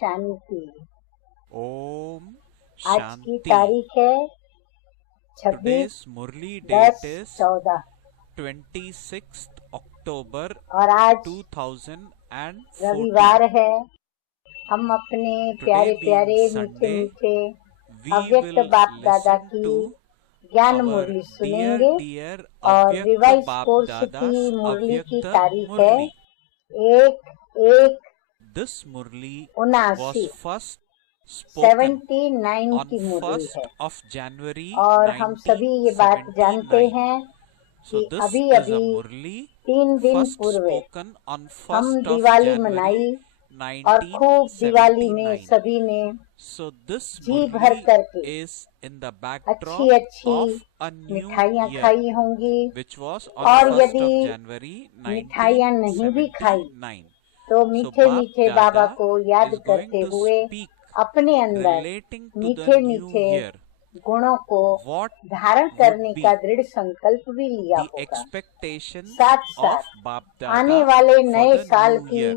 शांति। ओम आज की शांति। तारीख है 26 Today's Murli date is 10-14 26th October और आज 2014. रविवार है। हम अपने प्यारे Today being प्यारे मीठे Sunday, मीठे we अव्यक्त will बाप दादा listen की to ज्ञान our मुरली dear सुनेंगे। dear और Avyakta revise Bap course Dada's की मुरली की Avyakta तारीख है Murli. 1/1/79 This Murli was first spoken 79 on की मुरली 1st है। of January और हम सभी ये बात जानते 1979. हैं So कि this अभी is a अभी Murli 3 दिन first पूर्व spoken on हम 1st of दिवाली January मनाई और खूब दिवाली में 1979. सभी ने So this जी भर Murli करके is in the अच्छी backdrop अच्छी of a new मिठाइयाँ year, खाई होंगी। which was on और 1st यदि of January मिठाइयाँ नहीं भी खाई 1979. तो So मीठे Bap मीठे बाबा Dada को याद is going करते to हुए speak अपने अंदर relating to the मीठे new मीठे year, गुणों को what धारण would करने be का दृढ़ संकल्प भी लिया the होगा। expectations साथ of साथ Bap आने Dada वाले for नए the साल new की year.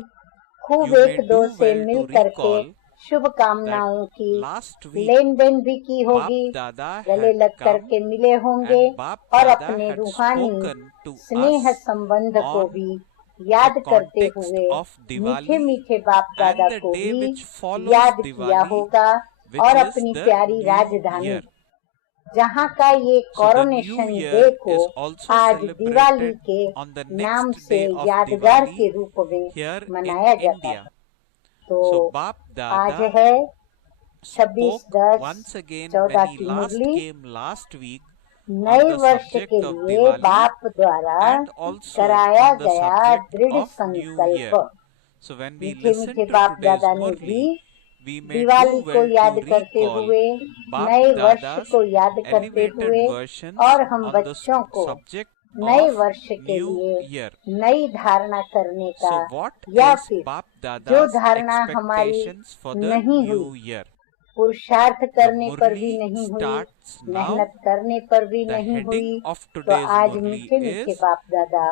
खूब You may एक दो do से well मिल to करके recall शुभकामनाओं that की last week लेन देन भी की Bap होगी, Dada गले had लग come करके मिले होंगे and Bap और Dada अपने had रूहानी spoken to स्नेह us संबंध को on भी the याद करते context हुए of मीठे Diwali मीठे बाप and दादा the को day भी which follows याद किया Diwali, होगा which और is अपनी the प्यारी new राजधानी year. जहाँ का ये So the new coronation year day को is also आज दिवाली celebrated के on the नाम next से day of यादगार के Diwali रूप में here in मनाया जाता India. है। तो So Bap आज Dada है spoke 26-10-14 once again when he की last Murali. came last week on नए the वर्ष के subject of लिए Diwali बाप द्वारा and also कराया on the गया subject दृढ़ of New Year. संकल्प। So when we मीठे listen मीठे to बाप today's दादा ने भी Murli, we may Diwali do को well याद to करते recall हुए Bap नए वर्ष Dada's को याद करते elevated हुए versions और हम on the बच्चों को subject नए of वर्ष के New लिए Year. नई धारणा करने का So what या is फिर Bap जो Dada's धारणा हमारी expectations for the नहीं New हुई, Year? पुरुषार्थ The करने पर भी Murli नहीं हुई, starts मेहनत now. करने पर भी The नहीं हुई, heading of तो today's आज Murli मीठे मीठे is बाप दादा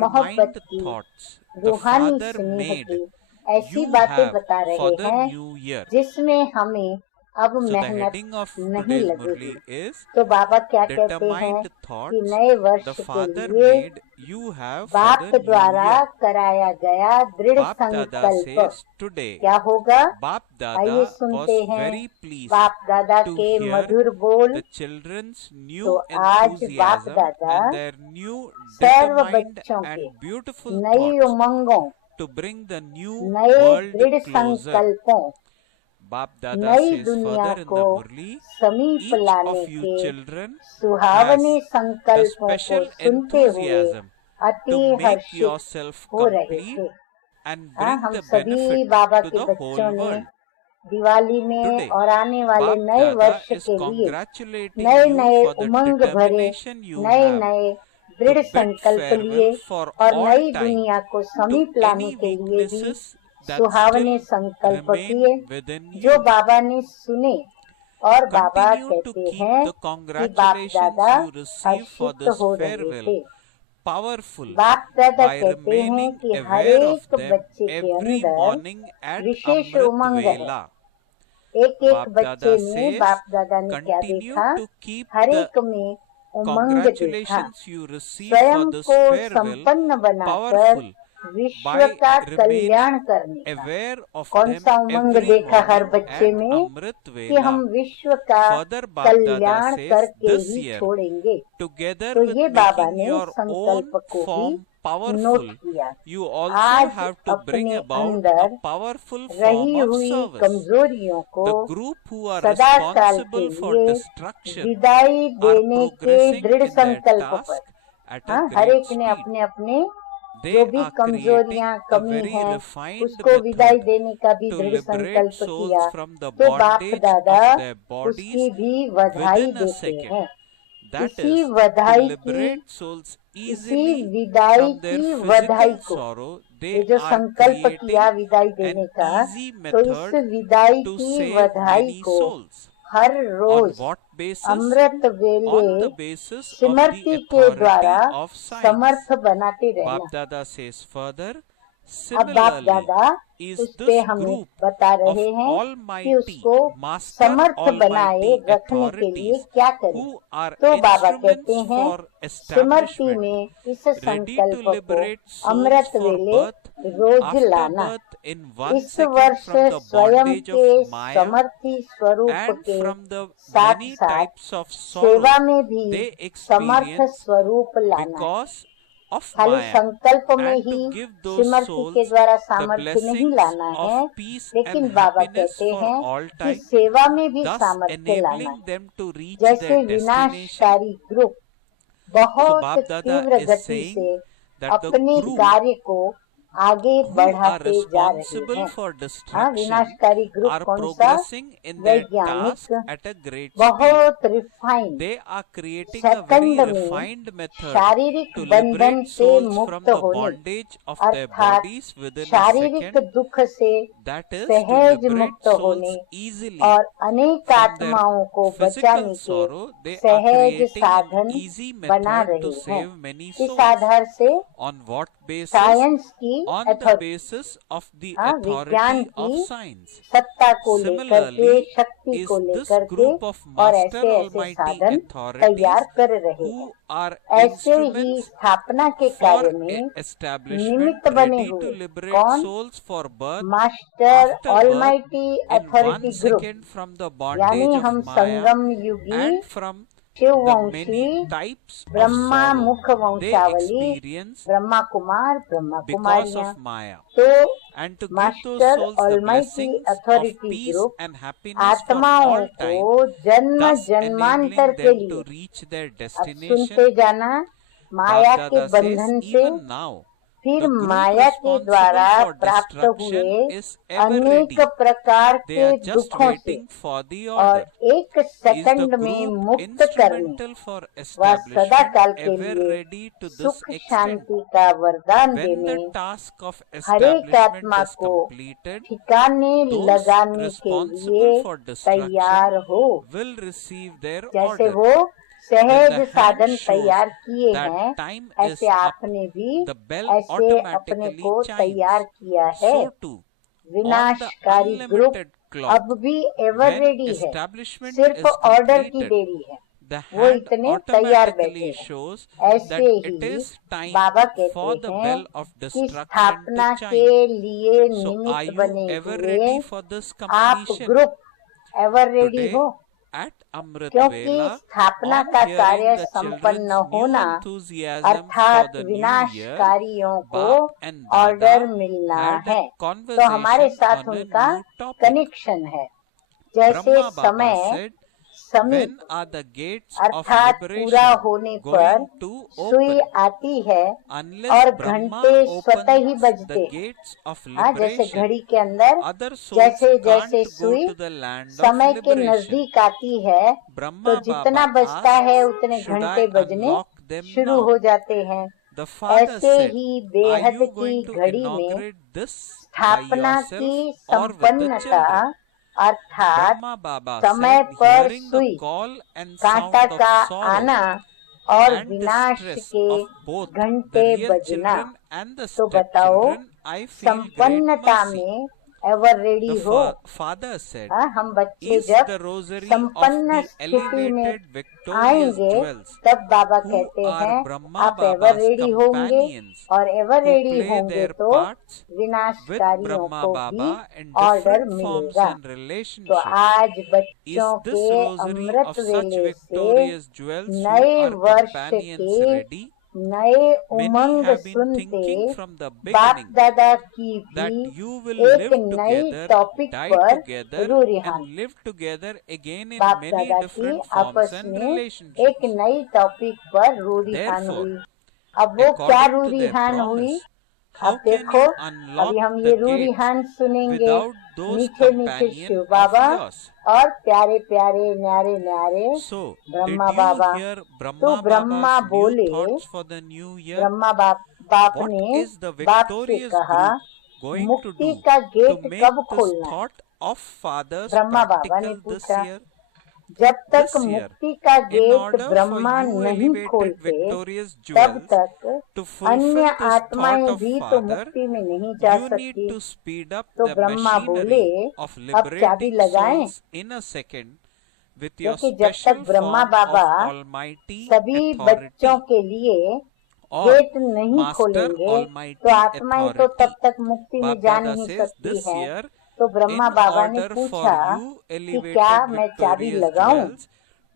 मोहब्बत Determined की Thoughts the रूहानी Father स्नेह made की ऐसी you बातें have बता for रहे the हैं new year. जिसमें हमें अब So the मेहनत heading of नहीं today's लगेगी। Murli is तो बाबा क्या कहते हैं Determined कि Thoughts नए वर्ष the के Father लिए made you have for बाप the new द्वारा year. कराया गया दृढ़ Bap Dada संकल्प says today क्या होगा। Bap आइए Dada was सुनते हैं very pleased बाप दादा to के hear मधुर बोल। the children's तो new आज बाप enthusiasm दादा and their new serve determined बच्चों के and beautiful नई thoughts उमंगों, to bring the new नए world दृढ़ closer. संकल्पों, Bap Dada नई says दुनिया further in को the Murli, समीप each लाने of you के children सुहावने has the संकल्पों को special सुनते हुए enthusiasm अति to make हर्षित yourself हो रहे complete थे। and हाँ, bring हम the सभी benefit बाबा to के the बच्चों whole ने world. दिवाली में Today, और आने वाले Bap नए Dada वर्ष is के लिए congratulating नए you नए for the उमंग भरे determination you नए have नए to दृढ़ bid संकल्प लिए farewell for और all नई time दुनिया को to समीप लाने any के लिए भी weaknesses that सुहावने still संकल्प remain किए within जो you. बाबा ने सुने। और बाबा Continue to कहते keep हैं the कि बाप congratulations दादा you receive for Harshit this हो रहे farewell थे। powerful बाप दादा by कहते हैं remaining कि हर aware of एक them बच्चे के every अंदर morning at विशेष Amrit उमंग है। Vela. एक एक Bap बच्चे Dada में says, बाप दादा ने क्या continue देखा, to keep हर the एक में उमंग देखा। congratulations you receive for स्वयं this को farewell संपन्न बनाकर powerful विश्व by का remaining कल्याण करने का। aware of कौन them सा उमंग every देखा हर morning बच्चे at में Amrit कि हम Vela. विश्व का Further, Bap Dada कल्याण says करके this ही year, छोड़ेंगे। together तो with ये बाबा making ने your own संकल्प को भी form powerful, नोट किया। you also आज have to bring अपने about a अंदर powerful रही form of हुई service. कमजोरियों को The group who are सदा काल के responsible for लिए destruction विदाई are देने के progressing दृढ़ in their संकल्प पर। task at a हाँ, हर great एक ने speed. अपने अपने They जो भी are कमजोरियां creating a कमी very है refined उसको विदाई method देने का भी to दृढ़ liberate संकल्प souls किया। from the तो बाप bondage दादा of their उसकी bodies भी बधाई within a देते second. हैं। That इसी is, to बधाई की liberate souls इसी easily विदाई from their की बधाई physical को sorrow, ये they जो are संकल्प किया creating विदाई an देने का, easy तो इस method विदाई to की save बधाई many को souls. Her On rose what basis? Amrit On वेले the basis of the स्मृति के द्वारा authority of science. समर्थ बनाते रहना। Bap Dada says further, अब बाप similarly, दादा is उस पे this हमें group बता of रहे हैं कि almighty, उसको master समर्थ बनाए almighty रखने के लिए authorities क्या करें। who are तो बाबा कहते instruments हैं for स्मृति establishment, में इस ready to संकल्प को liberate souls अमृत for वेले birth, रोज after लाना। birth in 1 इस second वर्ष from the स्वयं bondage के of Maya समर्थी स्वरूप and के from the साथ many साथ types of सेवा sorrow में भी they समर्थ experience स्वरूप लाना। because of खाली Maya, संकल्प में and he to give those स्मृति के souls द्वारा the सामर्थ्य नहीं blessings लाना of है, peace लेकिन and बाबा happiness कहते for हैं all कि time, सेवा में भी thus सामर्थ्य लाना enabling है। them to reach जैसे their destination. विनाशकारी ग्रुप So बहुत Bab Dada तीव्र is गति saying से that the अपने group कार्य को आगे who are बढ़ाते जा रहे responsible हैं। for हाँ, destruction विनाशकारी ग्रुप are कौन सा? progressing in their वैज्ञानिक task at a great speed. बहुत refined They are creating a very second में refined method शारीरिक to बंधन liberate से souls from मुक्त the होने, bondage of their अर्थात bodies within a शारीरिक second, दुख से that is to सहज liberate मुक्त होने souls easily और अनेक from their आत्माओं को physical बचाने के sorrow. They are सहज creating साधन an easy बना method रहे to हैं। save many किस souls. आधार से? On what basis? साइंस की On the authority, basis of the विज्ञान authority of की science. सत्ता को लेकर के, Similarly, शक्ति is को this लेकर के group of और master ऐसे ऐसे almighty साधन authorities तैयार कर रहे हैं। who are ऐसे ही instruments स्थापना के for कार्य में establishment निमित्त बने ready to हुए liberate कौन? souls for birth master after birth almighty in 1 authority group, second from the यानी bondage हम of Maya संगम युगी and from the शिववंशी many types of Brahma sorrow मुख they वंशावली experience ब्रह्मा कुमार ब्रह्मा because कुमारियां। of Maya, तो and to give those master souls the almighty blessings of authority peace group and happiness for आत्माओं all time, को जन्म thus जन्मांतर enabling के them लिए, to reach their अब destination. सुनते जाना, माया Bab के Dada says, बंधन से even now, फिर the group माया के responsible द्वारा for प्राप्त destruction हुए is ever अनेक ready. प्रकार They के are just दुखों से waiting for the और order. एक Is the सेकंड में group मुक्त करने instrumental for व सदा establishment काल के ever लिए ready to this सुख extent? शांति का वरदान When देने the task of हर एक establishment आत्मा is को completed, ठिकाने those लगाने के responsible लिए for destruction तैयार हो। will receive their जैसे order. वो When सहज the साधन hand shows तैयार किए that हैं, time is ऐसे up, आपने भी the bell ऐसे अपने automatically को chimes. तैयार किया है। So too, on the विनाशकारी ग्रुप unlimited clock, अब भी एवर when रेडी है, establishment सिर्फ is ऑर्डर की completed, देरी है। the वो hand इतने तैयार बैठे automatically हैं। shows ऐसे that it he is time Baba for कहते the हैं bell of कि destruction स्थापना to के chime. लिए So are निमित्त you बने ever हुए ready for this आप completion? Group ever ready Today हो, at Amrit क्योंकि Vela, स्थापना on का hearing कार्य the संपन्न children's new होना enthusiasm for अर्थात the new year, विनाशकारियों को Bap and ऑर्डर Dada मिलना had है। a तो हमारे conversation साथ on a उनका new topic. कनेक्शन है। जैसे Brahma Baba समय said, समीप when are the gates of अर्थात पूरा liberation होने पर going to सुई open? आती है Unless और Brahma घंटे स्वतः ही opens बजते the हैं। gates of हाँ, जैसे liberation, घड़ी के अंदर other souls जैसे can't जैसे go सुई to the land of समय के liberation. नजदीक आती है तो Brahma जितना Baba बजता है asked, उतने should घंटे I बजने unlock them शुरू now? हो जाते हैं। The father ऐसे said, ही are बेहद you की going to घड़ी में inaugurate this by स्थापना yourself की or with the संपन्नता children? अर्थात Brahma Baba समय said, पर hearing the सुई call and कांटा sound of का sorrow आना और and विनाश distress के of both the घंटे real Bazna, children and the तो बताओ stepchildren, I feel great संपन्नता mercy. में एवर रेडी The हो। father said, हाँ, हम बच्चे is जब the rosary of संपन्न the स्थिति में elevated victorious आएंगे jewels, तब बाबा who कहते are हैं Brahma आप एवर Baba's रेडी होंगे, companions, और एवर who रेडी play होंगे their तो parts with विनाशकारियों Brahma को भी Baba in order different forms मिलेगा। and तो relationships. आज Is बच्चों this के rosary अमृत of such वेले से victorious jewels who नए are वर्ष companions के ready? नए Many उमंग have been सुनते thinking from the बाप beginning दादा की that भी you will एक live नई together, टॉपिक die पर together, रूरिहान and live together again in बाप many दादा की different forms आपस and में एक relationships. नई टॉपिक पर रूरिहान Therefore, हुई। अब वो क्या according to their रूरिहान हुई, promise, how अब can देखो, you unlock अभी हम the ये gates रूरिहान सुनेंगे, without those मीठे मीठे Shiv companions of Baba yours? और प्यारे प्यारे न्यारे न्यारे So, did Brahma you Baba. hear तो Brahma ब्रह्मा Baba's new बोले, thoughts for the new year? Brahma बाप What ने is the बाप से victorious कहा, group going to मुक्ति do का to गेट make कब this खोलना है? thought of fathers ब्रह्मा बाबा ने practical this पूछा। year? जब तक This year, मुक्ति का in get order for Brahma you नहीं elevated खोलते, victorious तब jewels तक to अन्य fulfill this आत्माएं thought of भी तो Father, मुक्ति में नहीं जा you need सकती। to speed up तो the ब्रह्मा बोले, machinery of अब चाबी liberating लगाएं, souls in a second with your क्योंकि जब special तक Brahma form Baba of Almighty सभी authority बच्चों के लिए or गेट नहीं Master खोलेंगे, तो Almighty आत्माएं तो तब authority. तक मुक्ति में जा Bapdada नहीं says सकती this हैं। year, तो ब्रह्मा in बाबा ने order for पूछा you कि क्या elevated मैं चाबी victorious लगाऊं? jewels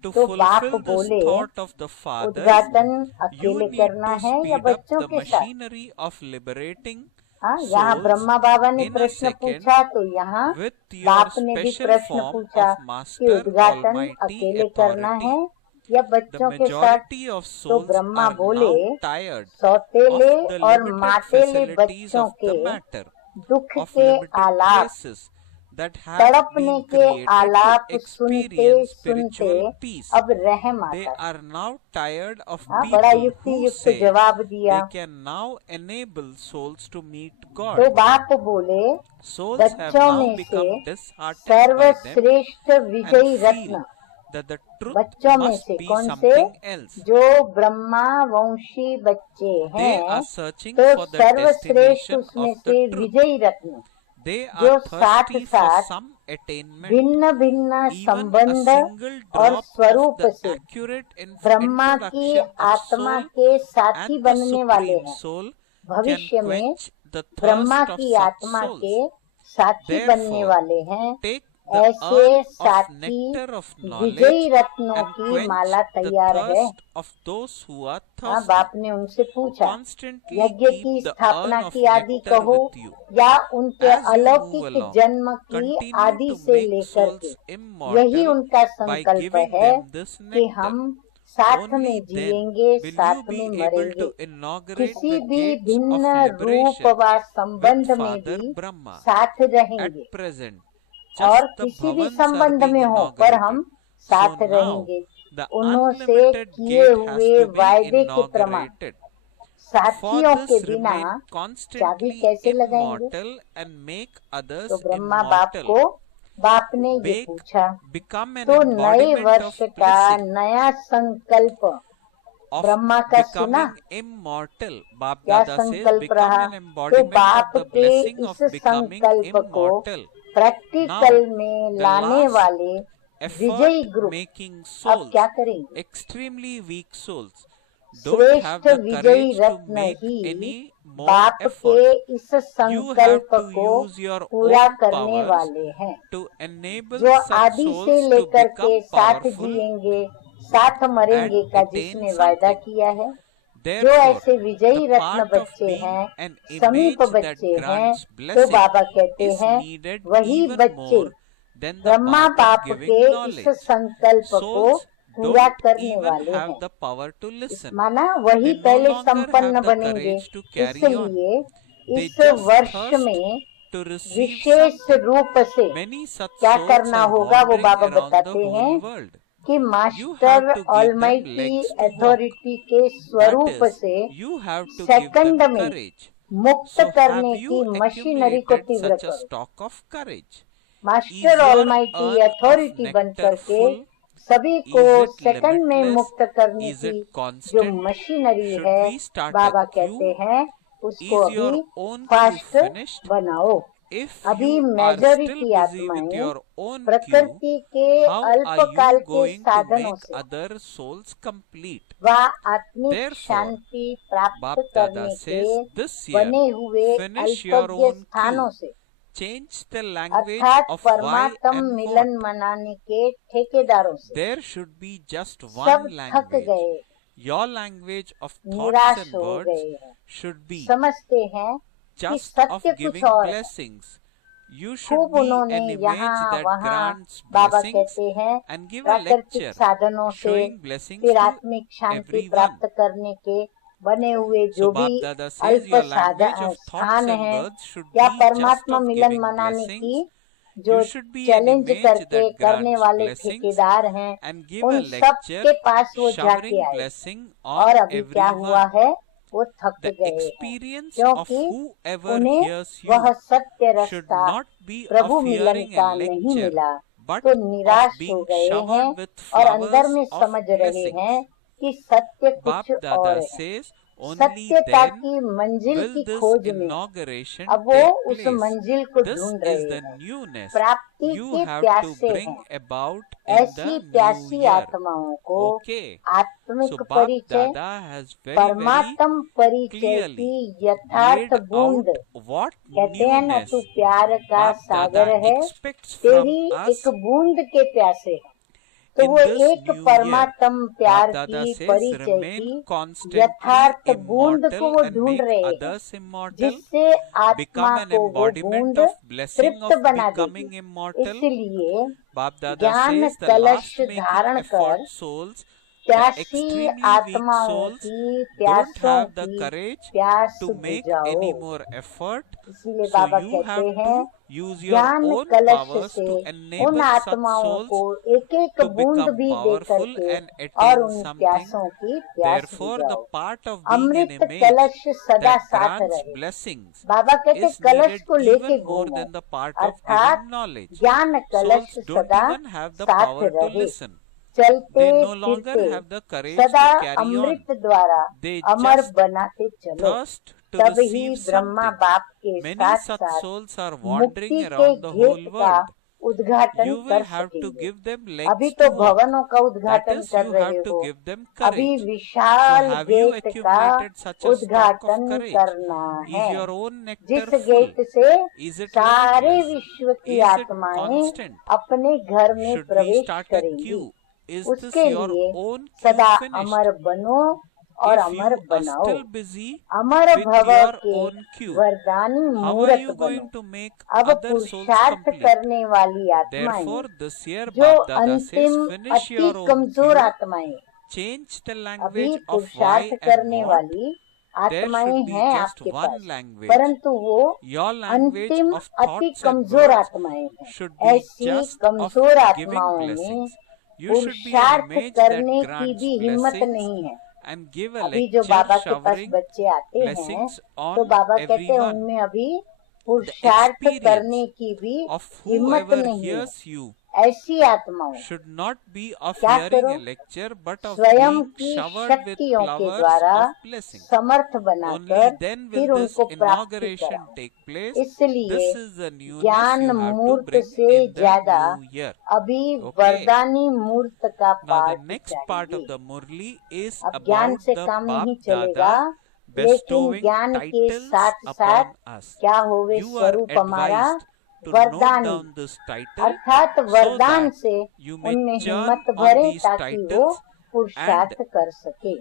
to तो बाप fulfill this बोले, thought of the Father, उद्घाटन you अकेले need करना to है या speed up बच्चों the के साथ? machinery of liberating हाँ, यहाँ souls ब्रह्मा बाबा ने in a प्रश्न second पूछा, तो यहाँ with your बाप ने भी special प्रश्न form पूछा of कि Master उद्घाटन Almighty अकेले करना है authority. या The बच्चों के साथ? majority of तो souls ब्रह्मा are बोले, now tired of सौतेले the और limited मातेले facilities बच्चों of the के matter, दुख of के limited आलाप, places that have तड़पने been के created to आलाप सुनते experience सुनते spiritual peace. अब रहम They आता है। are now tired of हाँ, बड़ा people युक्ति who युक्त say जवाब दिया। they can now enable souls to meet तो God. बाप बोले, Souls have बच्चों now में से become disheartened by them सर्वश्रेष्ठ विजयी and Ratna, feel that the truth बच्चों में must से be कौन से? something else. जो ब्रह्मा वंशी बच्चे They हैं, are searching तो for the सर्वश्रेष्ठ destination उसमें of से the truth. विजयी रत्न They जो are thirsty for साथ-साथ some attainment, भिन्न भिन्न even a संबंध single और drop of स्वरूप the से accurate ब्रह्मा की introduction of आत्मा soul के साथी and the बनने वाले supreme हैं। soul can भविष्य में quench the Brahma thirst of की such आत्मा souls. के साथी बनने Therefore, वाले हैं। take the ऐसे urn of साथी nectar of विजयी knowledge रत्नों and की quench माला the तैयार है। thirst of those who are हाँ, thirsty. बाप ने उनसे पूछा, Constantly यज्ञ keep की the स्थापना urn of की आदि nectar कहो with you. या उनके As you move अलौकिक along, जन्म की continue आदि to से make लेकर souls के, यही immortal उनका by संकल्प giving है them this कि nectar. हम साथ Only में then जिएंगे, will you साथ be में able मरेंगे। to inaugurate किसी the भी gates of भिन्न रूप liberation व with संबंध में Father भी Brahma. साथ At रहेंगे, present, और just the किसी भी bhavans are संबंध being में हो पर हम inaugurated. साथ So now, रहेंगे। the उनसे unlimited किए gate has हुए to be वायदे के प्रमाण inaugurated. For साथियों के this, बिना remain चाबी constantly कैसे लगाएंगे? immortal and make others तो ब्रह्मा बाप immortal. को बाप ने ये Bake, पूछा। become an तो नए embodiment वर्ष of का blessing, नया संकल्प of ब्रह्मा का सुना। becoming immortal. Bap क्या Dada says, संकल्प become रहा? an तो embodiment बाप of the के blessing of इस becoming संकल्प को immortal. प्रैक्टिकल Now, में the लाने last वाले विजयी effort ग्रुप making अब souls, क्या करेंगे? extremely weak souls, don't श्रेष्ठ have the विजयी courage to Ratna make he any more बाप के effort. इस You have संकल्प to को use your पूरा own करने powers वाले हैं, to enable जो such आदि से souls to लेकर के become साथ powerful जिएंगे, साथ मरेंगे and का attain जिसने वायदा something. किया है। जो Therefore, ऐसे विजयी the रत्न part of बच्चे being हैं, an समीप image that बच्चे हैं, grants तो blessing बाबा कहते is हैं needed वही even बच्चे more than the Brahma part बाप of के giving इस knowledge. संकल्प को Souls पूरा don't करने even वाले have हैं। the power to listen. माना वही They no पहले longer संपन्न have the बनेंगे। courage to carry on. इसलिए They इस just वर्ष thirst में to receive विशेष something. रूप से Many such क्या souls करना are होगा वो wandering बाबा around the बताते हैं whole world. कि You have master to give them almighty legs to walk. Authority के That स्वरूप is, से you have to give second them में courage. मुक्त So करने have की you मशीनरी को accumulated तीव्र such a करो। stock of courage? Is master your almighty urn of authority बन nectar करके full? सभी Is को it सेकंड में limitless? मुक्त करने Is की it जो constant? मशीनरी Should है, we start बाबा a कहते queue? हैं उसको Is your अभी own queue फास्ट finished? बनाओ। If अभी you are still majority busy with आत्माएं your own queue, प्रकृति के how are अल्पकाल you के going to साधनों make से other souls complete? व आत्मिक Therefore, शांति प्राप्त Bap Dada करने says, के this year, बने हुए finish your अल्पज्ञ own स्थानों queue. से Change the language अर्थात of why परमात्म and मिलन what. मनाने के ठेकेदारों से There should be just सब one थक language. गए, Your language of thoughts निराश and हो words गए हैं, should be समझते हैं कि just of सत्य कुछ giving और है। blessings. You should खूब be उन्होंने an image यहाँ that वहाँ grants बाबा blessings कहते हैं and give a प्राकृतिक lecture साधनों से showing blessings फिर to आत्मिक शांति everyone. प्राप्त करने के बने हुए जो So भी Bap Dada says अल्प your language of thoughts स्थान and है words should या be just परमात्मा of मिलन giving मनाने blessings. की जो You should be an challenge image करके that करने grants वाले blessings ठेकेदार हैं, and give उन a सब lecture के पास वो जाके showering आए blessing और on अभी क्या हुआ everyone. है, वो थक The गए हैं experience of क्योंकि whoever उन्हें hears वह you सत्य should रास्ता not be Prabhu of Milan hearing का a नहीं lecture, मिला, but तो of निराश हो being गए हैं showered with और अंदर में flowers of समझ रहे blessings. हैं कि सत्य Bap कुछ और Dada है। says only सत्यता then की मंजिल will की this खोज में inauguration अब वो take उस place. मंजिल को This ढूंढ is रहे the हैं। newness प्राप्ति you के have to प्यासे bring हैं। about in the ऐसी new प्यासी year. आत्माओं को Okay. आत्मिक So Bap परिचय, Dada has very परमात्म परिचय clearly की यथार्थ laid बूंद, out what कहते हैं ना, newness तू प्यार का Bap सागर Dada है, expects from तेरी us एक बूंद के प्यासे है। तो in वो this एक new year. परमात्म प्यार Bap Dada की says परिचय remain की constantly यथार्थ बूंद को immortal वो and ढूंढ make रहे हैं, others immortal. जिससे आत्मा Become an को वो embodiment बूंद of blessing तृप्त of बना becoming देगी। immortal. इसलिए Bap Dada ज्ञान says the कलश last making धारण effort कर souls, the प्यासी extremely weak आत्माओं souls, की don't प्यासों have the की courage प्यास to make बुझाओ। any more effort. इसीलिए So बाबा you have कहते हैं, to use your ज्ञान own कलश powers से to उन enable such आत्माओं को souls एक एक to बूंद become भी दे powerful करके and और attain उन something. प्यासों की प्यास Therefore, the बुझाओ। part of being an Amrit image कलश सदा that साथ grants रहे। blessings बाबा कहते is कलश needed को लेके even more घूमो, than the part of अर्थात giving knowledge. ज्ञान कलश Souls don't सदा even have the साथ power to रहे। listen. चलते They no longer फिरते have the courage सदा to carry on. अमृत द्वारा They अमर just बनाते चलो। thirst to तब ही receive ब्रह्मा something. बाप के Many साथ such साथ souls are मुक्ति wandering के around the whole गेट का world. उद्घाटन You कर will have to सकेंगे। give them अभी legs तो to walk. भवनों का That उद्घाटन is, कर you रहे have to हो, give them अभी courage. So Vishal have you get का accumulated such a stock of उद्घाटन courage? करना Is है, your own nectar जिस full? गेट से Is it सारे limitless? विश्व की Is it आत्माएं constant? अपने घर में Should we प्रवेश start a करेंगी। queue? Is this उसके your लिए own सदा queue finished? अमर बनो और If अमर you are बनाओ। still busy अमर with भव your के own queue, वरदानी how are मूरत you बनो। going to make अब other souls पुरुषार्थ complete? करने वाली आत्माएं, Therefore, this year जो Bap Dada says, अंतिम finish अति your own कमजोर queue, आत्माएं, change the अभी language of पुरुषार्थ why and करने what. वाली There आत्माएं should be हैं just आपके one पास, language. परंतु वो Your language अंतिम of अति thoughts and कमजोर words आत्माएं हैं। should be ऐसी just of कमजोर giving आत्माओं में blessings. You should be an पुरुषार्थ image that करने की grants भी हिम्मत blessings नहीं है। and give a अभी जो lecture बाबा के पास showering बच्चे आते हैं blessings तो on बाबा कहते हैं everyone. उनमें अभी The पुरुषार्थ experience करने की भी of हिम्मत whoever नहीं है। hears you ऐसी आत्माओं should not be of क्या hearing करो, a lecture but of स्वयं being की showered with शक्तियों के flowers द्वारा of blessings. समर्थ Only बनाकर then फिर will this उनको प्राप्ति inauguration कराओ। take place. इसलिए This is the newness ज्ञान you have to मूर्त bring से in the ज्यादा new year. अभी Okay. वरदानी मूर्त का Now the पाठ next part of चाहिए। the Murli is अब ज्ञान about से the काम नहीं Bap चलेगा, Dada लेकिन bestowing ज्ञान के titles साथ साथ upon us. क्या होवे You are स्वरूप हमारा advised to note वरदानी, down this title अर्थात so वरदान that से you may उनमें churn हिम्मत on भरे these ताकि वो titles पुरुषार्थ and कर सके।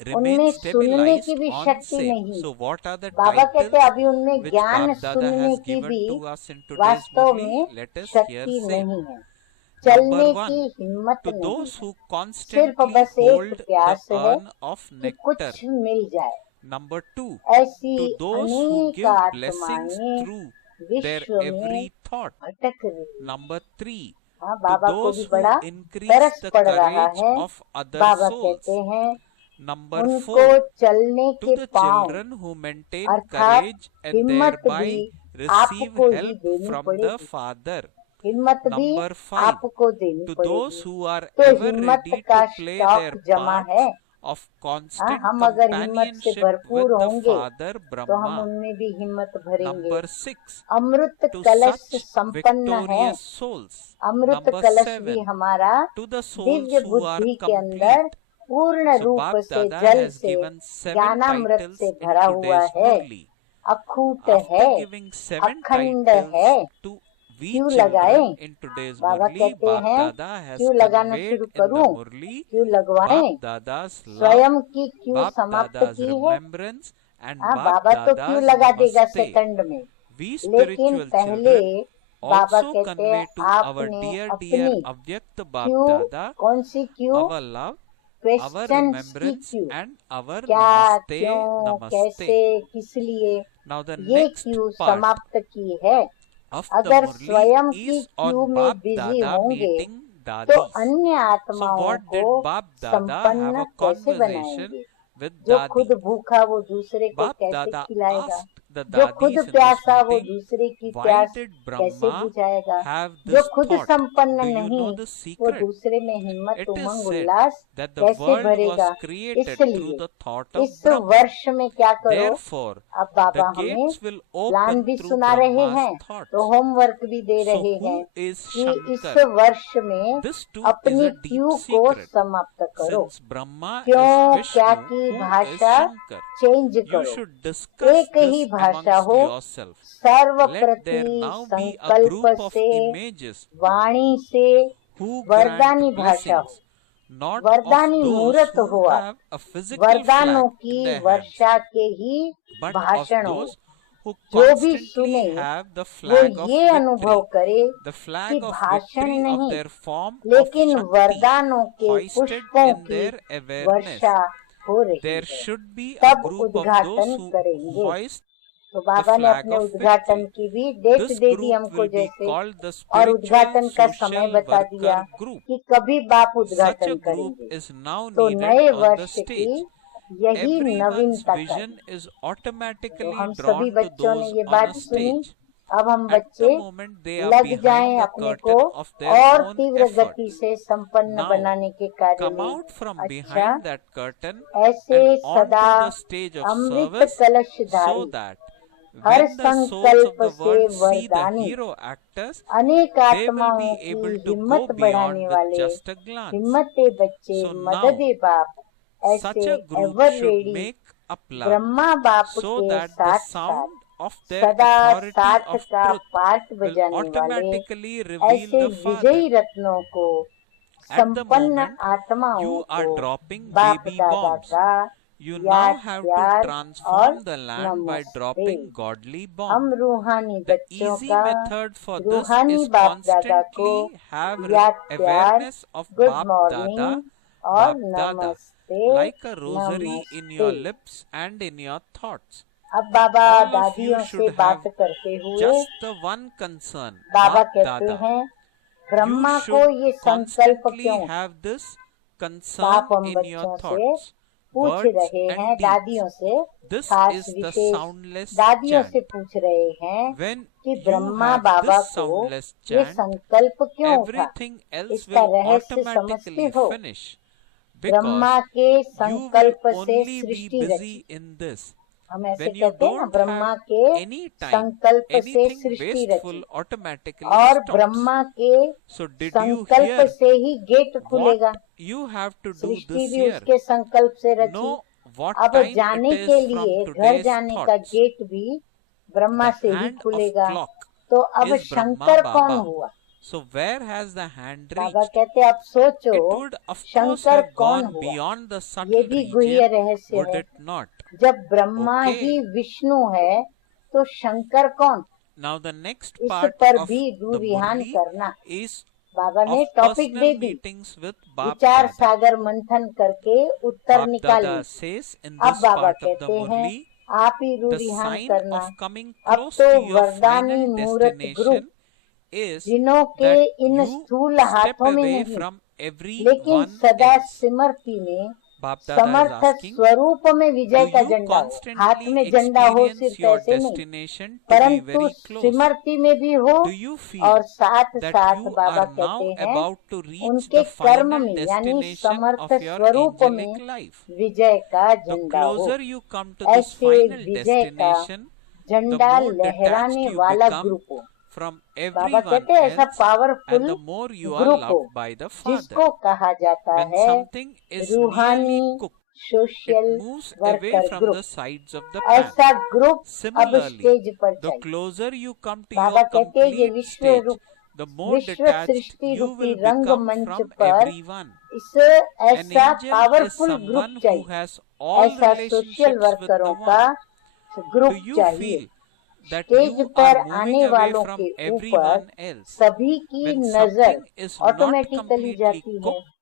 remain उनमें सुनने stabilized की भी on शक्ति same. नहीं। So what are the बाबा कहते हैं titles अभी उनमें which ज्ञान Bap Dada सुनने has की given भी to us in today's वास्तव Murli? में Let us hear शक्ति same. नहीं है, Number चलने one, की हिम्मत to नहीं those है, who सिर्फ constantly बस hold एक the प्यास है urn of कि nectar. कुछ मिल जाए। Number two, ऐसी to those who अनेक give blessings आत्माएं through their विश्व में every thought. भटक रही। Number three, हाँ, to बाबा को those भी who बड़ा increase तरस the पड़ रहा courage है। of other Baba souls. कहते हैं Number उनको four, चलने to के the पांव children who maintain अर्थात courage and हिम्मत thereby भी receive आपको ही help देनी from the पड़ेगी। Father. हिम्मत भी Number five, आपको देनी to those पड़ेगी। who are तो ever हिम्मत ready का to play स्टॉक their जमा parts है। of हाँ, constant हम अगर हिम्मत से companionship भरपूर with the होंगे Father तो हम Brahma. उनमें भी हिम्मत भरेंगे। Number six, अमृत to कलश such संपन्न है। victorious souls. अमृत Number कलश भी seven, हमारा to the souls Divya who are बुद्धि के अंदर complete. पूर्ण So रूप Bap से Dada जल has से given seven ज्ञानामृत titles से in भरा हुआ today's है, Murli. अखूट After है, giving seven अखंड titles है। to we क्यों children लगाएं? in today's बाबा Murli, कहते Bap हैं Dada has क्यों लगाना conveyed शुरू in the करूं, Murli क्यों लगवाएं, Bap Dada's love, स्वयं की क्यों Bap समाप्त Dada's की है। remembrance and हाँ, Bap बाबा तो क्यों Dada's लगा देगा namaste. सेकंड में, We लेकिन spiritual पहले children बाबा also कहते हैं convey to our आपने dear अपनी Avyakt Bap क्यों, Dada कौन सी क्यों, our love, our क्वेश्चंस की remembrance क्यों, and our क्या, namaste, क्यों, namaste. कैसे, किस लिए Now the ये next क्यों part समाप्त की है। of the अगर Murli स्वयं की is क्यू on में Bap बिजी Dada होंगे meeting तो Dadis. अन्य So आत्माओं what did को Bap Dada have संपन्न a कैसे conversation बनाएंगे। with जो Dadi? खुद भूखा वो दूसरे को Bap कैसे Dada खिलाएगा। asked the जो dadis खुद in this प्यासा वो meeting, दूसरे की why प्यास did कैसे Brahma बुझाएगा? have जो this खुद thought? संपन्न Do you नहीं know the वो secret? दूसरे में हिम्मत It is Umang said Ullas that the कैसे world भरेगा? was created through इसलिए the thought of इस Brahma. वर्ष में क्या करो? Therefore, अब the बाबा हमें gates will प्लान open भी through सुना रहे Brahma's हैं thoughts. तो होमवर्क भी दे So रहे who हैं is कि इस Shankar? वर्ष में This too is अपनी a deep क्यू को secret. समाप्त करो। Since Brahma क्यों is क्या Vishnu, की who is भाषा Shankar? चेंज You करो, should discuss एक ही this भाषा amongst हो। yourself. Let सर्वप्रति there now be a संकल्प group of से images वाणी से who वरदानी grant भाषा हो, blessings, not of वरदानी those मुहूर्त who हो। आप have a physical वरदानों flag in की their hands, वर्षा के ही but of भाषण हो। those who जो भी constantly सुने have the वो flag of ये अनुभव victory, करे the कि flag of भाषण victory of नहीं their form of लेकिन Shakti वरदानों के hoisted पुष्पों in की their awareness. वर्षा हो रही There है। should be a तब group of those उद्घाटन who करेंगे। hoist तो the बाबा ने flag अपने of उद्घाटन victory. की भी डेट This दे दी group हमको will be जैसे, called the और spiritual उद्घाटन का समय social बता दिया worker group. कि कभी बाप Such उद्घाटन a group करेंगे। is now तो needed नए on the वर्ष की stage. यही Everyone's नवीनता का vision is तो automatically हम drawn सभी to बच्चों ने those ये on बात a सुनी। stage. अब हम At the बच्चे moment they are लग behind जाएं the अपने को curtain of their और own तीव्र गति efforts. से संपन्न Now बनाने के कार्य come में। out from अच्छा, behind that curtain ऐसे and onto सदा the stage of Amrit service, so कलशधारी that her when the souls of संकल्प the से world see the वरदानी hero actors, अनेक they will आत्माओं be की able to go हिम्मत beyond बढ़ाने with वाले just a glance. हिम्मते बच्चे So now मददे बाप such ऐसे a group ever should ready make a plan Brahma बाप so के that the साथ साथ sound of their सदा authority साथ of का truth पाठ will बजाने वाले automatically reveal ऐसे the Father. विजयी रत्नों को At the संपन्न moment आत्माओं you are को dropping बाप baby दादा bombs, का you याद now have to प्यार और transform the land by नमस्ते। dropping godly हम bombs. रूहानी The बच्चों easy का method for this रूहानी is बाप दादा को constantly have याद प्यार awareness of good Bap morning Dada, और Bap Dada, नमस्ते like a rosary in your नमस्ते। lips and in your thoughts. अब बाबा All of you दादियों से should बात have करते हुए just the one concern, Baba Bap कहते Dada. हैं You ब्रह्मा को should ये संकल्प constantly क्यों? have this concern बाप हम in your बच्चों से thoughts, पूछ words रहे हैं, and deeds. दादियों से This खास is the विशेष soundless दादियों से chant. पूछ रहे हैं When कि you Brahma have Baba this को soundless ये chant, संकल्प क्यों उठा? everything else इसका will रहस्य समझते automatically हो? finish ब्रह्मा because के you will संकल्प से only be सृष्टि रची। busy in this. हम ऐसे When you कहते हैं ना, don't ब्रह्मा have के any time, संकल्प से anything सृष्टि wasteful रची automatically और stops. ब्रह्मा के So did you संकल्प hear से ही गेट खुलेगा। what you have to do Srishti this भी year? उसके संकल्प से रची। Know what अब time जाने it के is लिए from घर today's जाने का thoughts. गेट भी ब्रह्मा The से ही hand of खुलेगा। clock तो अब is Brahma शंकर कौन Baba. हुआ? So where has the hand Baba reached? कहते अब सोचो It would of course Shankar have कौन gone हुआ? beyond the ये subtle भी गुह्य region, रहस्य would है। it not? जब ब्रह्मा Okay. ही विष्णु है तो शंकर कौन? Now the next इस part पर of भी the दूरिहान Murli करना। is बाबा of ने topic they personal the, meetings with Bap विचार Dada. सागर मंथन करके उत्तर Bap निकाल Dada ली। says in अब this Baba part of the कहते हैं Murli, आप ही the रूढ़िहान sign करना। of coming अब close तो to your वरदानी final मूर्त ग्रुप destination is जिन्हों के that इन you स्थूल step हाथों में away नहीं from लेकिन everyone सदा else. सिमरती में Bap Dada is Samarth asking, स्वरूप में विजय do का you झंडा हो। हाथ constantly में झंडा हो experience सिर्फ your ऐसे नहीं, destination to be परंतु very close? सिमरती में भी हो Do you feel और साथ that साथ you बाबा are now कहते हैं about to reach उनके the कर्म final में यानी destination समर्थ of your स्वरूप में angelic life? विजय का The झंडा हो। closer you come to this ऐसे final विजय का destination, the झंडा more detached लहराने you वाला become ग्रुप हो। from बाबा everyone कहते हैं ऐसा else, and powerful the more you are group हो loved by the Father. जिसको कहा जाता When है something is रूहानी nearly cooked, social it moves away worker from group. the sides of the pan. ऐसा ग्रुप अब Similarly, स्टेज पर the चाहिए। closer you come to Baba your कहते हैं ये complete विश्व stage, रूप the more विश्व detached सृष्टि you रूपी will रंग become मंच from पर everyone. इस An ऐसा angel is powerful someone group who चाहिए, has all ऐसा सोशल relationships with the वर्करों का one. Do ग्रुप you चाहिए। feel that स्टेज you पर are moving आने away वालों from के ऊपर everyone else? सभी की When नजर something is not automatically completely जाती है। cooked,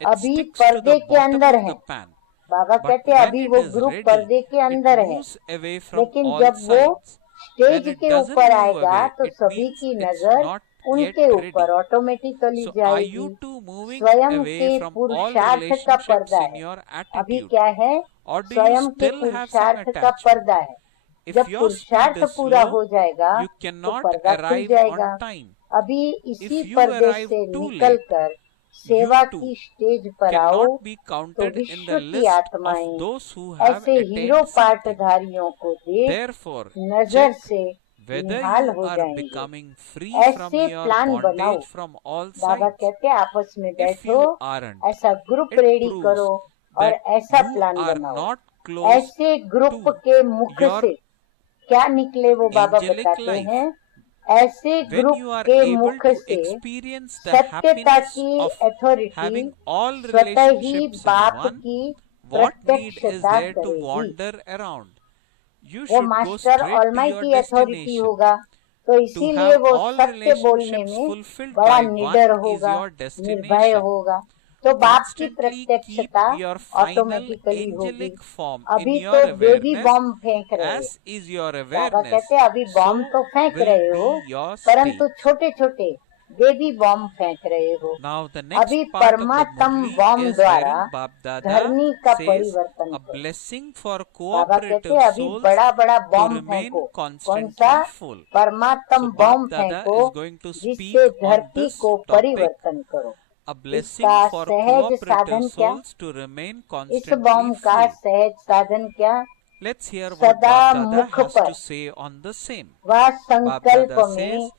it अभी sticks to पर्दे the के bottom अंदर of है। the pan. बाबा But कहते हैं when अभी it वो is ग्रुप ready, पर्दे के it अंदर है, moves away from लेकिन all जब वो sides. स्टेज When it के doesn't ऊपर move आएगा away, तो it सभी means की it's नजर not उनके yet ऊपर ready. ऑटोमेटिकली So are जाएगी। you too moving स्वयं away के from all पुरुषार्थ का relationships पर्दा in है। your अभी attitude? क्या है? Or do you स्वयं के still have some पुरुषार्थ का attachment? पर्दा है। If जब your speed पुरुषार्थ is पूरा slow, हो जाएगा you तो cannot पर्दा खुल arrive जाएगा। on time. अभी इसी If you पर्दे arrive से too late, निकलकर सेवा you too की स्टेज पर आओ cannot be तो counted in विश्व the की list of आत्माएं those who have ऐसे हीरो attained something. पाठधारियों को देख Therefore, नजर check से whether निहाल you हो are जाएंगे। becoming free from ऐसे your प्लान बनाओ। bondage from all Baba sides. कहते हैं आपस में If बैठो, you aren't, ऐसा ग्रुप it रेडी proves करो और that ऐसा you प्लान are बनाओ। not close ऐसे ग्रुप to के मुख your से क्या निकले वो बाबा angelic बताते life. हैं। ऐसे When ग्रुप you are के able मुख to से experience the सत्यता happiness की of अथॉरिटी having all स्वतः ही relationships in बाप one, की what need is प्रत्यक्षता there to करेगी। wander around? You वो should go master straight to your almighty authority destination. होगा, तो To इसीलिए have वो all सत्य बोलने relationships में fulfilled बड़ा by निडर one is होगा, your निर्भय destination. होगा। तो बाप की Constantly keep प्रत्यक्षता your final automatically होगी। angelic form in अभी your तो बेबी awareness, बॉम्ब फेंक रहे हो। as is your Baba awareness, कहते हैं अभी so बॉम्ब तो फेंक will रहे हो, be your परंतु state. छोटे छोटे बेबी बॉम्ब फेंक रहे हो। Now the next अभी part of the परमात्म Murli बॉम्ब is द्वारा wherein Bap Dada धरनी का says परिवर्तन a करो। blessing for बाबा कहते cooperative हैं अभी souls बड़ा बड़ा to बॉम्ब remain फेंको। कौन सा? constantly full. परमात्म So Bap बॉम्ब Dada फेंको is going to speak जिससे on धरती this को topic, परिवर्तन करो। a blessing इसका for सहज cooperative साधन क्या? souls to remain इस constantly बॉम्ब का full. सहज साधन क्या? Let's hear what सदा Bap Dada मुख has पर to say on the same. वह Bap संकल्प Dada में says,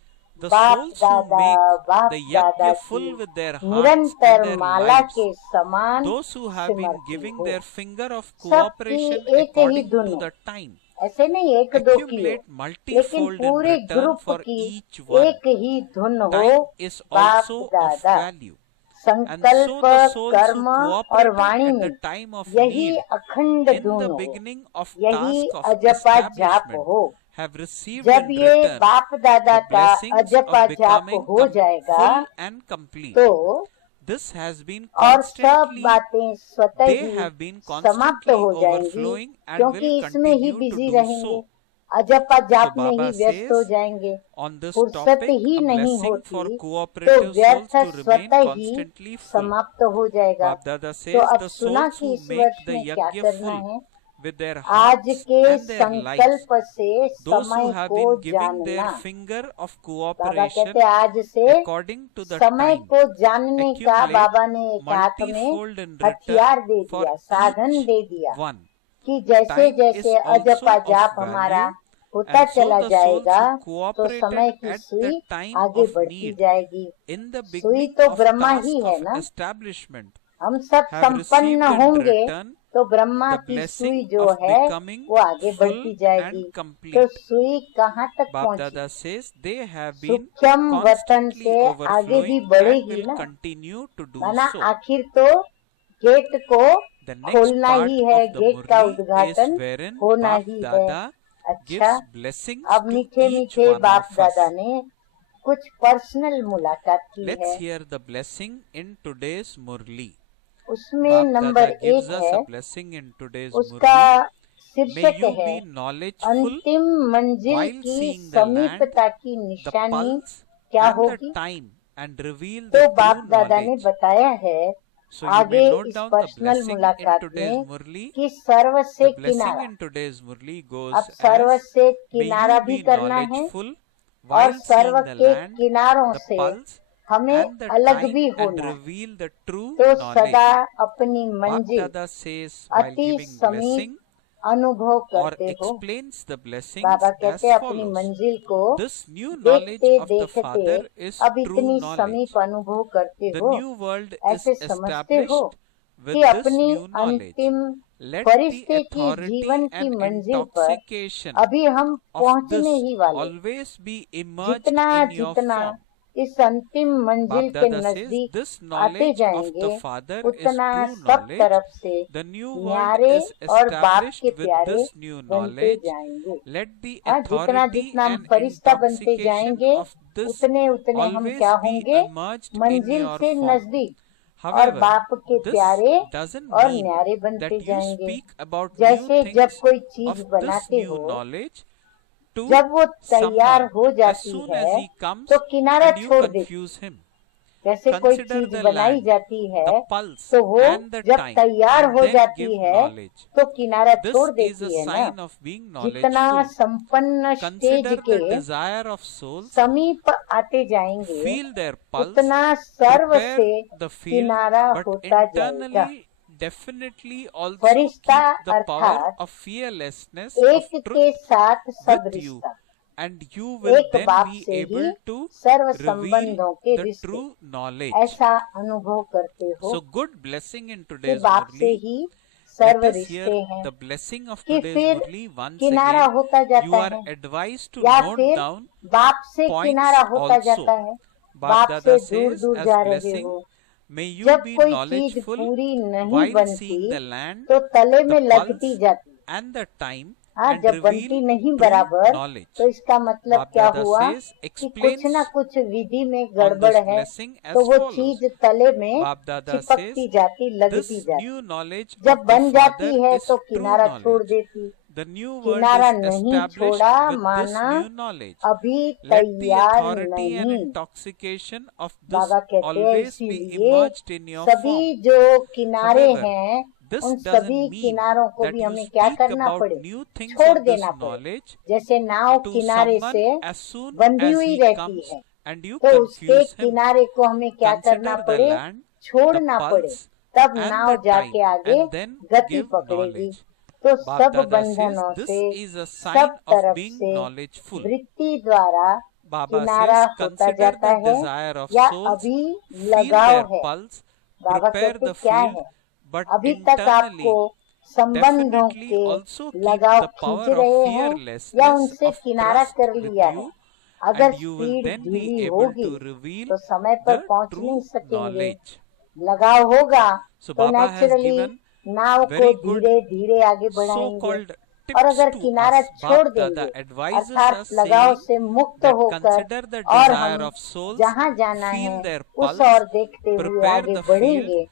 the बाप souls who दादा make the दादा yajna की full with their hearts निरंतर and their माला lives, के समान those who have been सिमरती giving हो। their finger of सबकी cooperation एक ही according धुन to हो, the time, ऐसे नहीं एक दो की हो, accumulate लेकिन multifold in पूरे return ग्रुप for की each one. एक ही धुन हो। Time is बाप also of दादा value. And so संकल्प the souls कर्म who और cooperated वाणी at the में time of यही need अखंड in धुन the हो, beginning of यही task of अजपा जाप establishment हो। have received जब in ये return बाप दादा the का blessings अजपा of जाप becoming हो जाएगा full and complete. तो This has been और सब constantly, बातें स्वतः they ही have been समाप्त constantly हो जाएंगी, overflowing and क्योंकि will इसमें ही continue to बिजी do रहेंगे, so. अजपा So जाप में ही Baba व्यस्त हो says जाएंगे। on this फुर्सत topic, ही a नहीं blessing for होती तो cooperative souls व्यर्थ to remain स्वतः ही constantly full. समाप्त हो जाएगा। Bap Dada तो says अब the सुना souls कि who इस make वर्ष the में क्या yajna करना full है। with their आज hearts के and their lives, संकल्प से those who समय have को been giving their जानना। finger of बाबा cooperation कहते हैं आज से according to the समय time, को जानने का accumulate बाबा ने एक हाथ में multifold in हथियार return दे for दिया, साधन each दे दिया one. कि जैसे Time जैसे is also अजपा of जाप हमारा value, होता and so चला the souls जाएगा who तो cooperated समय की at the सुई time आगे of बढ़ती need जाएगी। in the सुई beginning तो of ब्रह्मा task ही है of ना, establishment हम सब have received संपन्न in होंगे return तो ब्रह्मा the की सुई blessing जो of है becoming वो आगे full बढ़ती जाएगी। and तो complete. सुई कहाँ तक Bap पहुँची? Dada says they have been सूक्ष्म वतन constantly से आगे भी overflowing and बढ़ेगी will ना, continue to do माना so. आखिर तो गेट को The next खोलना part ही है, of the गेट का Murli is उद्घाटन wherein होना Bap ही है। Dada अच्छा, gives blessings अब to मीठे each मीठे one बाप of दादा us. ने कुछ पर्सनल मुलाकात की Let's है। hear the blessing in today's Murli. उसमें Bap नंबर Dada gives एक us है, a blessing in today's उसका Murli. May शीर्षक you है be knowledgeful अंतिम मंजिल while की seeing the land, समीपता की the निशानी pulse क्या and the होगी। time and reveal तो the बाप true दादा ने knowledge. बताया है So you आगे may note इस down the personal blessing in मुलाकात today's में Murli. कि सर्व से The blessing किनारा, in today's Murli अब goes सर्व as, से may किनारा you भी be करना है knowledgeful और while सर्व seeing the के land, किनारों the से pulse हमें and the अलग time भी and होना है। reveal the true तो knowledge. सदा अपनी Bap मंजिल Dada says while अति giving समीप blessing अनुभव or करते हो। explains the blessings Baba as कहते हैं अपनी follows. मंजिल को This new knowledge देखते of the देखते Father is अब true इतनी knowledge. समीप अनुभव करते The हो, new world is ऐसे समझते हो established with कि this अपनी new knowledge. अंतिम Let the फरिश्ते की authority जीवन की and मंजिल पर intoxication अभी हम of पहुंचने this ही वाले। always be immersed जितना in your जितना form. इस अंतिम मंजिल Bap के Dada says नजदीक this आते knowledge of जाएंगे the Father is उतना true सब knowledge. तरफ से The new world न्यारे is और बाप established के with प्यारे this new बनते knowledge. जाएंगे। Let the जितना authority जितना हम and फरिश्ता बनते intoxication जाएंगे of this उतने उतने हम always क्या be होंगे, immersed in मंजिल your से form. नजदीक और However, बाप के this प्यारे doesn't और mean न्यारे that बनते you जाएंगे। speak about new जैसे जब things कोई of चीज this बनाते new हो, knowledge to जब वो तैयार someone हो as जाती soon है as he comes तो किनारा and you छोड़ देती, confuse him. जैसे कोई consider चीज the बनाई land, जाती the है pulse तो वो and the जब time, तैयार and हो then जाती give है knowledge. तो किनारा This छोड़ is a देती है ना। sign of being जितना knowledgeful. संपन्न स्टेज Consider के the desire of souls, समीप आते जाएंगे feel their pulse, उतना सर्व prepare से the field, किनारा but होता जाएगा। internally definitely also Firishta keep the power अर्थात of fearlessness of एक के truth साथ सब with you, रिश्ता, and you will एक then बाप be से able he to serve reveal संबंधों के the रिश्ते, true knowledge. ऐसा अनुभव करते हो So good blessing in कि today's बाप से Murli. ही Let सर्व us hear रिश्ते हैं the blessing of कि today's फिर Murli once किनारा again. होता You जाता are है, advised to या note फिर down बाप से points किनारा होता जाता also. है, Bap बाप Dada से दूर says दूर as जा रहे blessing, हो। may you जब be कोई चीज knowledgeful पूरी नहीं while बनती seeing the land, तो तले में the लगती pulse जाती, and the time, हाँ and जब बनती reveal नहीं true बराबर knowledge. तो इसका मतलब Bap क्या Dada हुआ says, कि कुछ explains ना कुछ विधि में on गड़बड़ this है blessing तो as वो follows. चीज तले में Bap Dada चिपकती says, जाती, लगती this जाती, new knowledge जब of the बन जाती Father है is तो true किनारा छोड़ knowledge. देती। The new world किनारा is नहीं established छोड़ा with this माना new knowledge. अभी Let the तैयार authority and नहीं। intoxication of this बाबा कहते हैं always be इसीलिए emerged in your सभी form. जो किनारे However, हैं this उन doesn't सभी mean किनारों को that भी you हमें क्या speak करना about पड़े, new things छोड़ of this देना पड़े। knowledge जैसे नाव to किनारे someone से as soon बंधी as हुई he रहती comes है and you तो उसके confuse him. किनारे को हमें क्या करना Consider the पड़े, land, the छोड़ना पड़े, pulse तब and नाव the जाके time, आगे and then गति give पकड़ेगी। knowledge. तो Bap सब Dada says बंधनों this से is a सब sign of तरफ being से knowledgeful. वृत्ति द्वारा Baba किनारा says, होता consider जाता the है desire of या souls, अभी feel लगाव their है। pulse, बाबा prepare कहते the क्या field, है, but अभी तक आपको internally संबंधों definitely के also keep लगाव the खींच power of रहे हैं या fearlessness उनसे of किनारा trust कर with लिया है। you, अगर and you will speed then ढीली be able होगी to reveal तो समय पर the पहुंच नहीं true सकेंगे, knowledge. लगाव होगा So तो Baba has नेचुरली given नाव को very good धीरे धीरे आगे बढ़ाएंगे। so-called और tips अगर to किनारा us. छोड़ Bap देंगे Dada advises अर्थात us लगाव saying से मुक्त that होकर consider the और desire हम of souls, जहाँ जाना feel है their उस pulse, और देखते हुए prepare आगे the field, बढ़ेंगे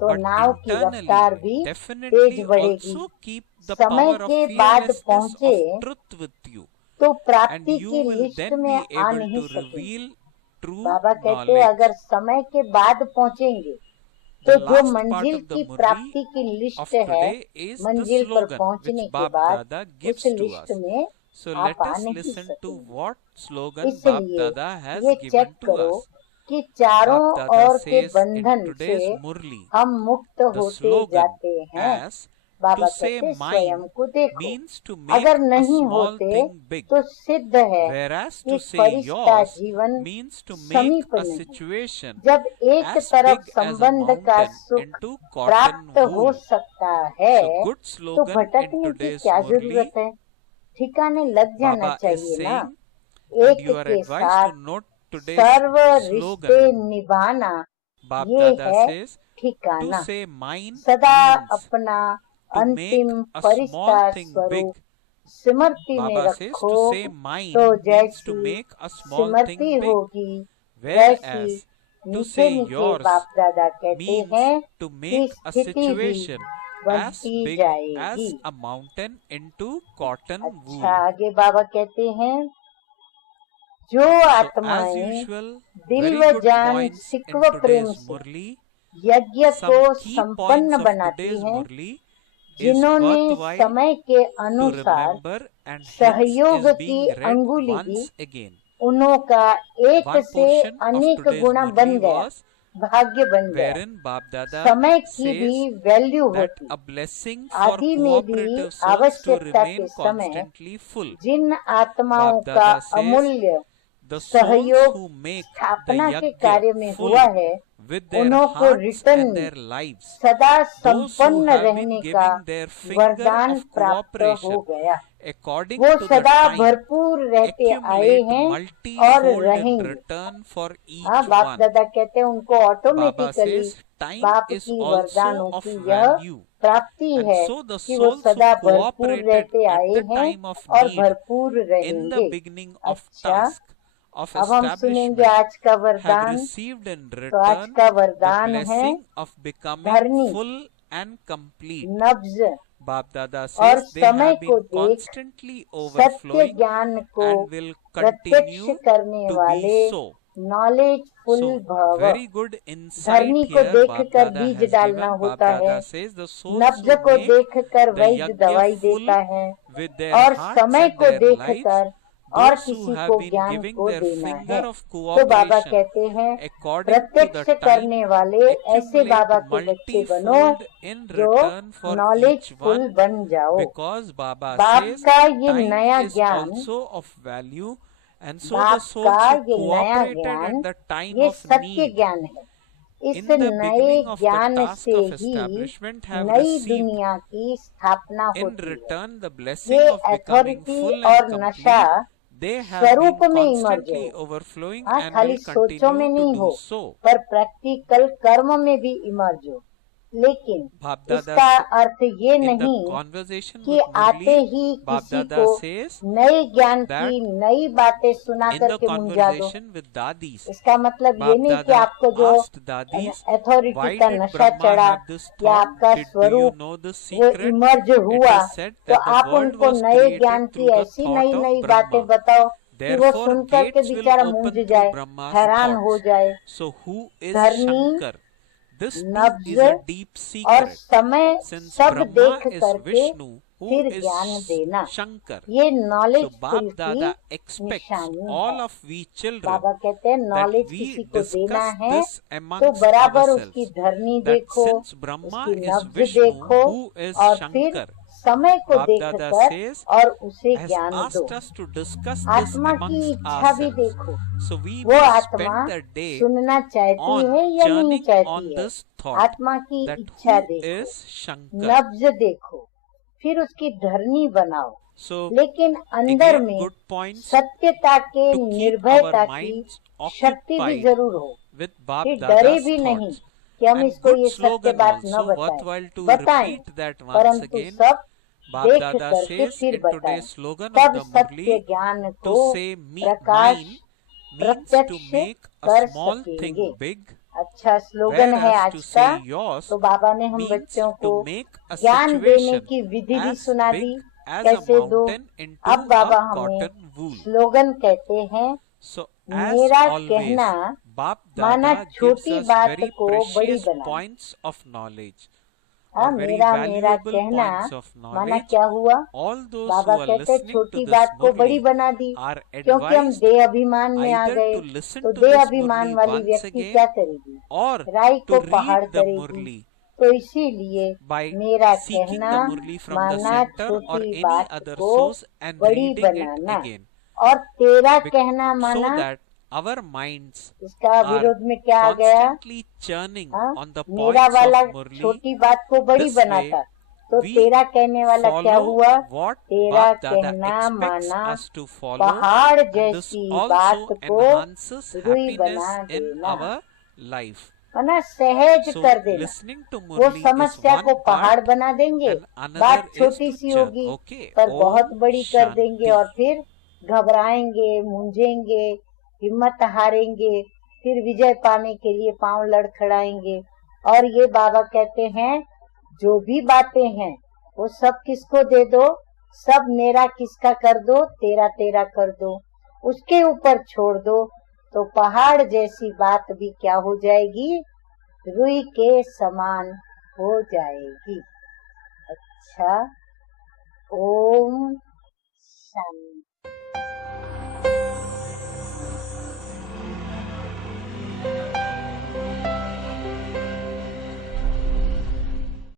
तो but नाव की रफ्तार internally भी तेज definitely बढ़ेगी। also keep the समय power of के बाद fearlessness पहुंचे of truth with you, तो and प्राप्ति you की will लिस्ट then में be आ able नहीं to सकेंगे। reveal true बाबा कहते knowledge. अगर समय के बाद पहुंचेंगे The तो जो last part मंजिल of the की Murli प्राप्ति की of लिस्ट है, today is the मंजिल पर slogan पहुंचने which के Bap बाद Dada उस gives to लिस्ट us. में So आप let आ us नहीं listen to सकेंगे। what slogan Bap इसलिए Dada has ये चेक given to करो us. कि चारों Bap Dada ओर के says in बंधन today's से Murli, हम मुक्त the होते slogan जाते हैं। as बाबा to say कहते स्वयं mine को देखो, means to make अगर a नहीं small होते thing big, तो सिद्ध है whereas कि to say फरिश्ता yours जीवन means to make समीप a नहीं। situation जब एक as तरफ big as a संबंध का mountain सुख into cotton प्राप्त हो wool. सकता है So good तो slogan in भटकने की today's क्या Murli. जरूरत है, ठिकाने लग जाना Baba is चाहिए ना। saying, and एक you are के advised साथ to note today's सर्व रिश्ते slogan. निभाना Bap ये Dada है says, to ठिकाना। say mine सदा means अपना to make अंतिम a फरिश्ता small thing स्वरूप big. स्मृति में Baba says रखो to say mine तो means to जैसी make a small Smriti thing big, होगी वैसी whereas to मीठे say मीठे yours बाप दादा कहते means हैं to कि make a स्थिति भी situation as बनती big जाएगी। as a mountain into cotton wool. अच्छा आगे बाबा कहते हैं जो So as आत्माएं usual, दिल very व good जान points in सिक व प्रेम today's से Murli. यज्ञ Some को key संपन्न points of बनाती today's हैं, Murli is जिन्होंने worthwhile समय के to अनुसार remember and hence सहयोग is की being read अंगुली दी, once again. उन्हों का एक One से portion of अनेक today's गुना बन Murli गया, was भाग्य बन गया। wherein Bap Dada समय की भी says वैल्यू that होती, a blessing for आदि में भी cooperative souls to आवश्यकता remain के समय constantly full. जिन आत्माओं Bap का Dada says अमूल्य the souls सहयोग who make the स्थापना के yajna कार्य में full हुआ है, with their उन्हों को hearts रिटर्न and में their lives, सदा those who संपन्न have रहने been का giving their finger वरदान of प्राप्त हो cooperation गया। according वो to the सदा time, भरपूर रहते आए accumulate हैं और multifold in रहेंगे। return for each हाँ बाप one. दादा कहते हैं उनको Baba ऑटोमेटिकली says time बाप is की also वरदानों of की यह value, प्राप्ति and है so the कि वो souls सदा who भरपूर cooperated रहते at आए the हैं time of और need भरपूर in the रहेंगे। beginning of अच्छा task of अब हम सुनेंगे establishment आज का have वरदान। received in तो आज return का the वरदान है blessing of becoming Dharni, full and complete. नब्ज Bap Dada और says they समय have को been देख constantly सत्य overflowing ज्ञान को and will प्रत्यक्ष continue करने to वाले be so. knowledgeful So भव। very good insight धरनी को here देखकर Bapdada बीज has डालना given. होता है, Bapdada says the souls नब्ज who को make देखकर the वैद्य yajna दवाई full देता है, with their और hearts समय and को their lives, देखकर और those who किसी have को been ज्ञान giving को their देना finger है। of तो बाबा cooperation कहते हैं according to प्रत्यक्ष the time करने वाले ऐसे बाबा accumulate के बच्चे बनो multifold in जो return for each knowledgeful one, बन जाओ। because Baba बाप says का ये time नया is ज्ञान, also of value, and so the बाप souls का who ये नया cooperated ज्ञान at the time ये of सत्य need ज्ञान है। इस in the नए beginning of the ज्ञान task से of ही establishment have नई received दुनिया की स्थापना in होती है। return the ये blessing of becoming authority full और and नशा complete. They have स्वरूप been में इमर्ज constantly हो। overflowing हाँ, and खाली will सोचों में continue to नहीं do हो, so. पर प्रैक्टिकल कर्म में भी इमर्ज हो। लेकिन Bapdada इसका अर्थ ये in the नहीं conversation कि with आते Murli, ही किसी Bapdada को says नए ज्ञान that की नई बातें सुना in the करके मुंजा दो। conversation with Dadis, इसका मतलब ये नहीं कि Bapdada आपको जो asked Dadis, अथॉरिटी why का did नशा Brahma चढ़ा have this या thought? आपका Do you स्वरूप know the वो secret? इमर्ज It हुआ is said तो that the आप world उनको was नए ज्ञान created की through the ऐसी thought नई of नई बातें Brahma. बताओ कि वो Therefore, सुन करके gates will बेचारा open मूंझ through जाए, Brahma's हैरान हो thoughts. जाए। So who is Dharni, Shankar? This too नब्ज is a deep और secret. समय Since सब Brahma देख is करके Vishnu, who फिर is ज्ञान देना, Shankar. ये So नॉलेजफुल की Bapdada expects निशानी all है। of we children बाबा कहते हैं that नॉलेज we किसी को देना discuss है this तो amongst बराबर उसकी ourselves, धरनी that देखो, since Brahma उसकी is नब्ज Vishnu, देखो who is और फिर Shankar, समय को Bapdada देखकर says, और उसे has ज्ञान दो। asked us to discuss this आत्मा की amongst इच्छा भी ourselves. देखो, So we वो may आत्मा spend the day सुनना चाहती on है या नहीं churning चाहती on है। this thought आत्मा की that इच्छा who देखो, is Shankar. नब्ज देखो, फिर उसकी धरनी बनाओ। So लेकिन अंदर again, में good points सत्यता के to keep निर्भयता our की minds शक्ति भी occupied जरूर हो, with फिर डरे Bapdada's भी नहीं thoughts. कि हम And इसको good ये सत्य slogan बात न also, बताएं। worthwhile to बताएं, repeat that once परंतु again. सब देख Bapdada करके says फिर in बताएं। today's slogan of तब the सत्य Murli, ज्ञान to को say Prakash mine means to प्रत्यक्ष make a कर small सकेंगे। thing big, अच्छा स्लोगन है whereas आज to का। say yours तो बाबा ने हम means बच्चों को to make a ज्ञान देने situation की विधि भी as सुना big दी, as a कैसे दो। mountain into अब बाबा a हमें cotton wool. स्लोगन कहते हैं, So as मेरा always, कहना Bapdada माना gives छोटी us बात very को बड़ी precious banana. points of knowledge, हाँ, or very मेरा valuable कहना points of माना knowledge. क्या हुआ? All those Baba who are कहते हैं listening to छोटी this बात को बड़ी Murli बना दी, are क्योंकि हम advised देह अभिमान में आ either गए। to listen तो to देह this अभिमान Murli वाली once व्यक्ति again क्या करेगी? or राई to को पहाड़ read the करेगी। Murli तो इसीलिए by मेरा seeking कहना the Murli from the माना center or छोटी any बात other को source and बड़ी reading it बनाना, again, और तेरा bec- कहना so माना that our minds इसका are विरोध में क्या आ गया? constantly churning हाँ, on the मेरा points वाला of Murli. छोटी बात को बड़ी This way, बनाता, तो we तेरा कहने वाला क्या follow हुआ? what तेरा Bapdada कहना expects माना us to follow, पहाड़ and this जैसी also बात को enhances रुई happiness बना in देना, our life. माना सहज So कर देना। listening to वो Murli is समस्या को one पहाड़ part बना देंगे, and another बात is छोटी to सी churn. होगी Okay, पर बहुत Om बड़ी कर देंगे, और Shanti. फिर घबराएंगे, मूंझेंगे, हिम्मत हारेंगे, फिर विजय पाने के लिए पांव लड़खड़ाएंगे। और ये बाबा कहते हैं जो भी बातें हैं वो सब किसको दे दो, सब मेरा किसका कर दो, तेरा तेरा कर दो, उसके ऊपर छोड़ दो, तो पहाड़ जैसी बात भी क्या हो जाएगी? रुई के समान हो जाएगी। अच्छा, ओम शांति।